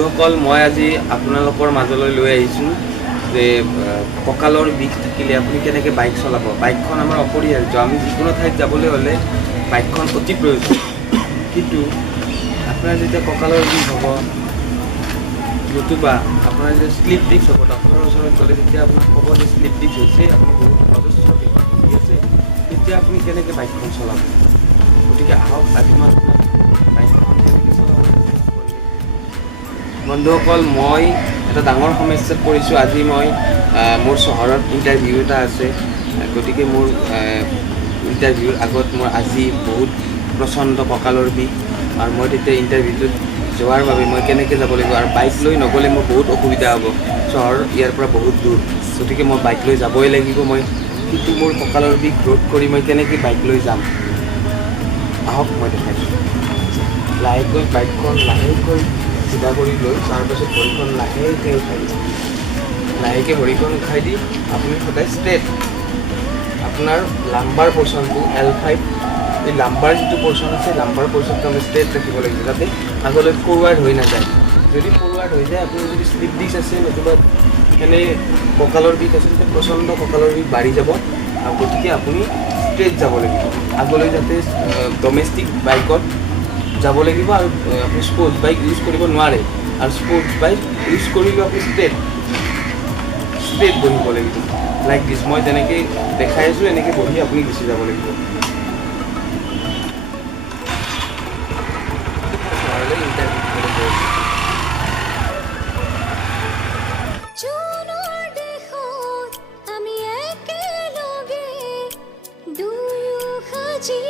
বন্ধুসকল মই আজি আপোনালোকৰ মাজলৈ লৈ আহিছোঁ যে কঁকালৰ বিষ থাকিলে আপুনি কেনেকৈ বাইক চলাব। বাইকখন আমাৰ অপৰিহাৰ্য, আমি যিকোনো ঠাইত যাবলৈ হ'লে বাইকখন অতি প্ৰয়োজন। কিন্তু আপোনাৰ যেতিয়া কঁকালৰ বিষ হ'ব নতুবা আপোনাৰ যেতিয়া শ্লিপ ডিস্ক হ'ব, ডক্টৰৰ ওচৰত গ'লে তেতিয়া আপোনাক ক'ব যে শ্লিপ ডিস্ক হৈছে, আপুনি বহুত অজস্ৰ বিষত ভুগি আছে, তেতিয়া আপুনি কেনেকৈ বাইকখন চলাব। গতিকে আহক আজি মই আপোনাক বাইকখন কেনেকৈ চলাব। বন্ধুসকল মই এটা ডাঙৰ সমস্যাত পৰিছোঁ। আজি মই মোৰ চহৰত ইণ্টাৰভিউ এটা আছে, গতিকে মোৰ ইণ্টাৰভিউৰ আগত মোৰ আজি বহুত প্ৰচণ্ড কঁকালৰ বিষ আৰু মই তেতিয়া ইণ্টাৰভিউটোত যোৱাৰ বাবে মই কেনেকৈ যাব লাগিব আৰু বাইক লৈ নগ'লে মোৰ বহুত অসুবিধা হ'ব। চহৰ ইয়াৰ পৰা বহুত দূৰ, গতিকে মই বাইক লৈ যাবই লাগিব। মই কিন্তু মোৰ কঁকালৰ বিষ ৰোধ কৰি মই কেনেকৈ বাইক লৈ যাম আহক মই দেখাইছোঁ। লাহেকৈ বাইকখন লাহেকৈ চিধা কৰি লৈ তাৰপাছত ভৰিখন লাহেকৈ উঠাই দিব। লাহেকৈ ভৰিখন উঠাই দি আপুনি সদায় ষ্ট্ৰেট আপোনাৰ লাম্বাৰ পৰ্চনটো L5, এই লাম্বাৰ যিটো পৰ্চন আছে লাম্বাৰ পৰ্চনটো আমি ষ্ট্ৰেট ৰাখিব লাগিব যাতে আগলৈ ফৰৱাৰ্ড হৈ নাযায়। যদি ফৰৱাৰ্ড হৈ যায়, আপুনি যদি শ্লিপ ডিস্ক আছে নতুবা এনে কঁকালৰ বিষ আছে, তেতিয়া প্ৰচণ্ড কঁকালৰ বিষ বাঢ়ি যাব। আৰু গতিকে আপুনি ষ্ট্ৰেট যাব লাগিব আগলৈ, যাতে ডমেষ্টিক বাইকত যাব লাগিব আৰু আপুনি স্পৰ্টছ বাইক ইউজ কৰিব নোৱাৰে। আৰু স্পৰ্টছ বাইক ইউজ কৰিলেও আপুনি ষ্ট্ৰেট বহিব লাগিব, লাইক দিছ। মই তেনেকৈ দেখাই আছোঁ, এনেকৈ বহি আপুনি গুচি যাব লাগিব। আমি একেলগে দুয়ো সাজি